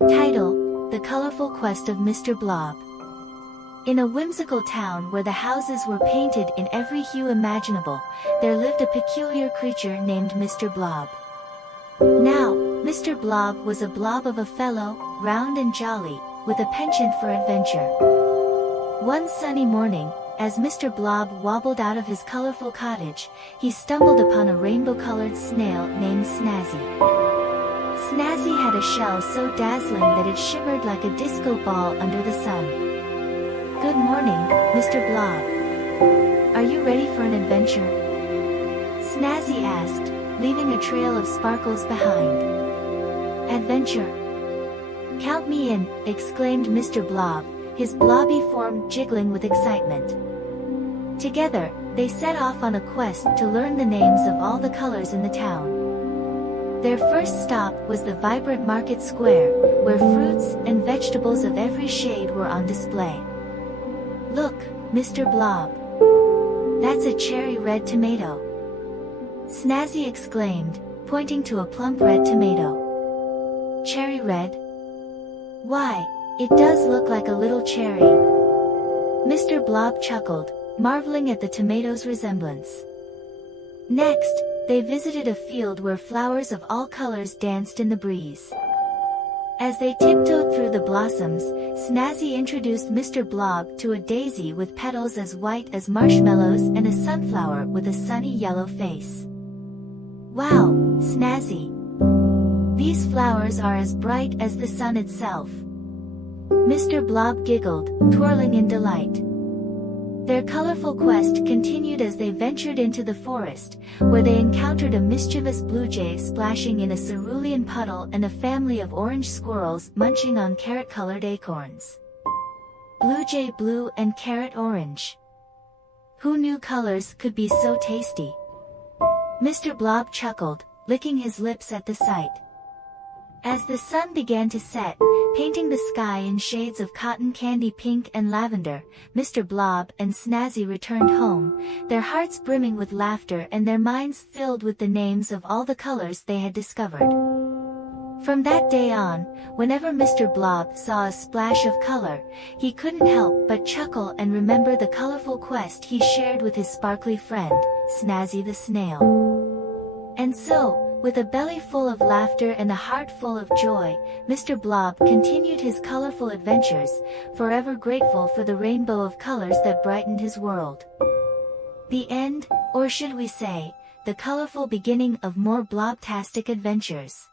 Title: The Colorful Quest of Mr. Blob. In a whimsical town where the houses were painted in every hue imaginable, there lived a peculiar creature named Mr. Blob. Now, Mr. Blob was a blob of a fellow, round and jolly, with a penchant for adventure. One sunny morning, as Mr. Blob wobbled out of his colorful cottage, he stumbled upon a rainbow-colored snail named Snazzy. Snazzy had a shell so dazzling that it shimmered like a disco ball under the sun. "Good morning, Mr. Blob. Are you ready for an adventure?" Snazzy asked, leaving a trail of sparkles behind. "Adventure? Count me in," exclaimed Mr. Blob, his blobby form jiggling with excitement. Together, they set off on a quest to learn the names of all the colors in the town. Their first stop was the vibrant market square, where fruits and vegetables of every shade were on display. "Look, Mr. Blob. That's a cherry red tomato," Snazzy exclaimed, pointing to a plump red tomato. "Cherry red? Why, it does look like a little cherry." Mr. Blob chuckled, marveling at the tomato's resemblance. Next, they visited a field where flowers of all colors danced in the breeze. As they tiptoed through the blossoms, Snazzy introduced Mr. Blob to a daisy with petals as white as marshmallows and a sunflower with a sunny yellow face. "Wow, Snazzy! These flowers are as bright as the sun itself." Mr. Blob giggled, twirling in delight. Their colorful quest continued as they ventured into the forest, where they encountered a mischievous blue jay splashing in a cerulean puddle and a family of orange squirrels munching on carrot-colored acorns. Blue jay blue and carrot orange. Who knew colors could be so tasty? Mr. Blob chuckled, licking his lips at the sight. As the sun began to set, painting the sky in shades of cotton candy pink and lavender, Mr. Blob and Snazzy returned home, their hearts brimming with laughter and their minds filled with the names of all the colors they had discovered. From that day on, whenever Mr. Blob saw a splash of color, he couldn't help but chuckle and remember the colorful quest he shared with his sparkly friend, Snazzy the snail. And so, with a belly full of laughter and a heart full of joy, Mr. Blob continued his colorful adventures, forever grateful for the rainbow of colors that brightened his world. The end, or should we say, the colorful beginning of more Blobtastic adventures.